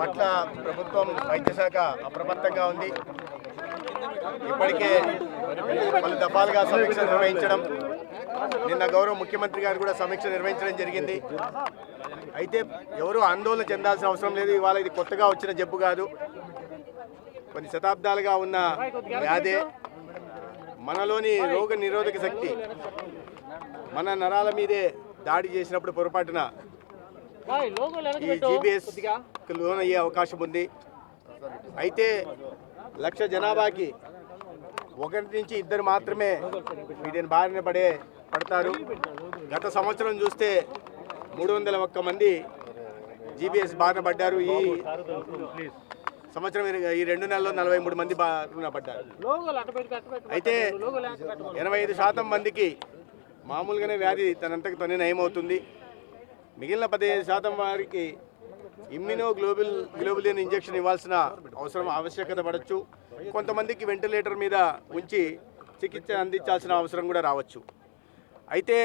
పట్ల ప్రభుత్వం వైద్య శాఖ అప్రమత్తంగా ఉంది. ఇప్పటికే పలు దఫాలుగా సమీక్ష నిర్వహించడం నిన్న గౌరవ ముఖ్యమంత్రి గారు కూడా సమీక్ష నిర్వహించడం జరిగింది. అయితే ఎవరు ఆందోళన చెందాల్సిన అవసరం లేదు. ఇవాళ ఇది కొత్తగా వచ్చిన జబ్బు కాదు. కొన్ని శతాబ్దాలుగా ఉన్న వ్యాధే. మనలోని రోగ నిరోధక శక్తి మన నరాల మీదే దాడి చేసినప్పుడు పొరపాటున ఈ జీబీఎస్ లోన్ అయ్యే అవకాశం ఉంది. అయితే లక్ష జనాభాకి ఒకటి నుంచి ఇద్దరు మాత్రమే వీటిని బారిన పడే పడతారు. గత సంవత్సరం చూస్తే మూడు వందల ఒక్క మంది జీబీఎస్ బారిన పడ్డారు. ఈ సంవత్సరం ఈ- రెండు నెలల్లో నలభై మూడు మంది బారిన పడ్డారు. అయితే ఎనభై ఐదు శాతం మందికి మామూలుగానే వ్యాధి తనంతకు తనే నయమవుతుంది. మిగిలిన పదిహేను శాతం వారికి ఇమ్యూనో గ్లోబుల్ గ్లోబులిన్ ఇంజెక్షన్ ఇవ్వాల్సిన అవసరం ఆవశ్యకత పడవచ్చు కొంతమందికి వెంటిలేటర్ మీద ఉంచి చికిత్స అందించాల్సిన అవసరం కూడా రావచ్చు. అయితే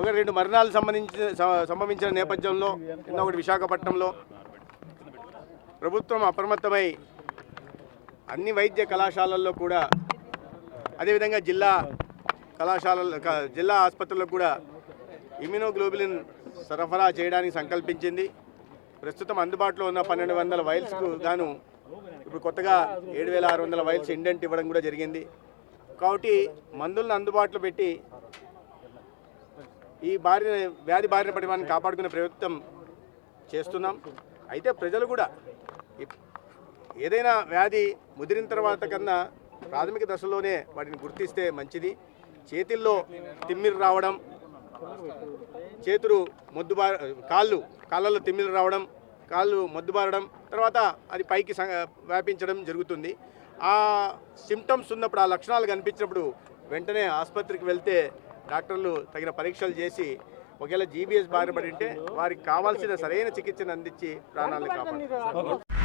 ఒక రెండు మరణాలు సంబంధించిన సంభవించిన నేపథ్యంలో నిన్న ఒకటి విశాఖపట్నంలో ప్రభుత్వం అప్రమత్తమై అన్ని వైద్య కళాశాలల్లో కూడా అదేవిధంగా జిల్లా కళాశాలల జిల్లా ఆసుపత్రుల్లో కూడా ఇమ్యూనోగ్లోబులిన్ సరఫరా చేయడానికి సంకల్పించింది. ప్రస్తుతం అందుబాటులో ఉన్న పన్నెండు వందల వైల్స్కు గాను ఇప్పుడు కొత్తగా ఏడు వేల ఆరు వందల వైల్స్ ఇండెంట్ ఇవ్వడం కూడా జరిగింది. కాబట్టి మందులను అందుబాటులో పెట్టి ఈ బారిన వ్యాధి బారిన పడి వారిని కాపాడుకునే ప్రయత్నం చేస్తున్నాం. అయితే ప్రజలు కూడా ఇప్- ఏదైనా వ్యాధి ముదిరిన తర్వాత కన్నా ప్రాథమిక దశలోనే వాటిని గుర్తిస్తే మంచిది. చేతిల్లో తిమ్మిరి రావడం చేతులు మొద్దుబార కాళ్ళు కాళ్ళలో తిమ్మిలు రావడం కాళ్ళు మొద్దుబారడం తర్వాత అది పైకి వ్యాపించడం జరుగుతుంది. ఆ సిమ్టమ్స్ ఉన్నప్పుడు ఆ లక్షణాలు కనిపించినప్పుడు వెంటనే ఆసుపత్రికి వెళ్తే డాక్టర్లు తగిన పరీక్షలు చేసి ఒకవేళ జీబీఎస్ బారిపడి ఉంటే వారికి కావాల్సిన సరైన చికిత్సను అందించి ప్రాణాలను కాపాడు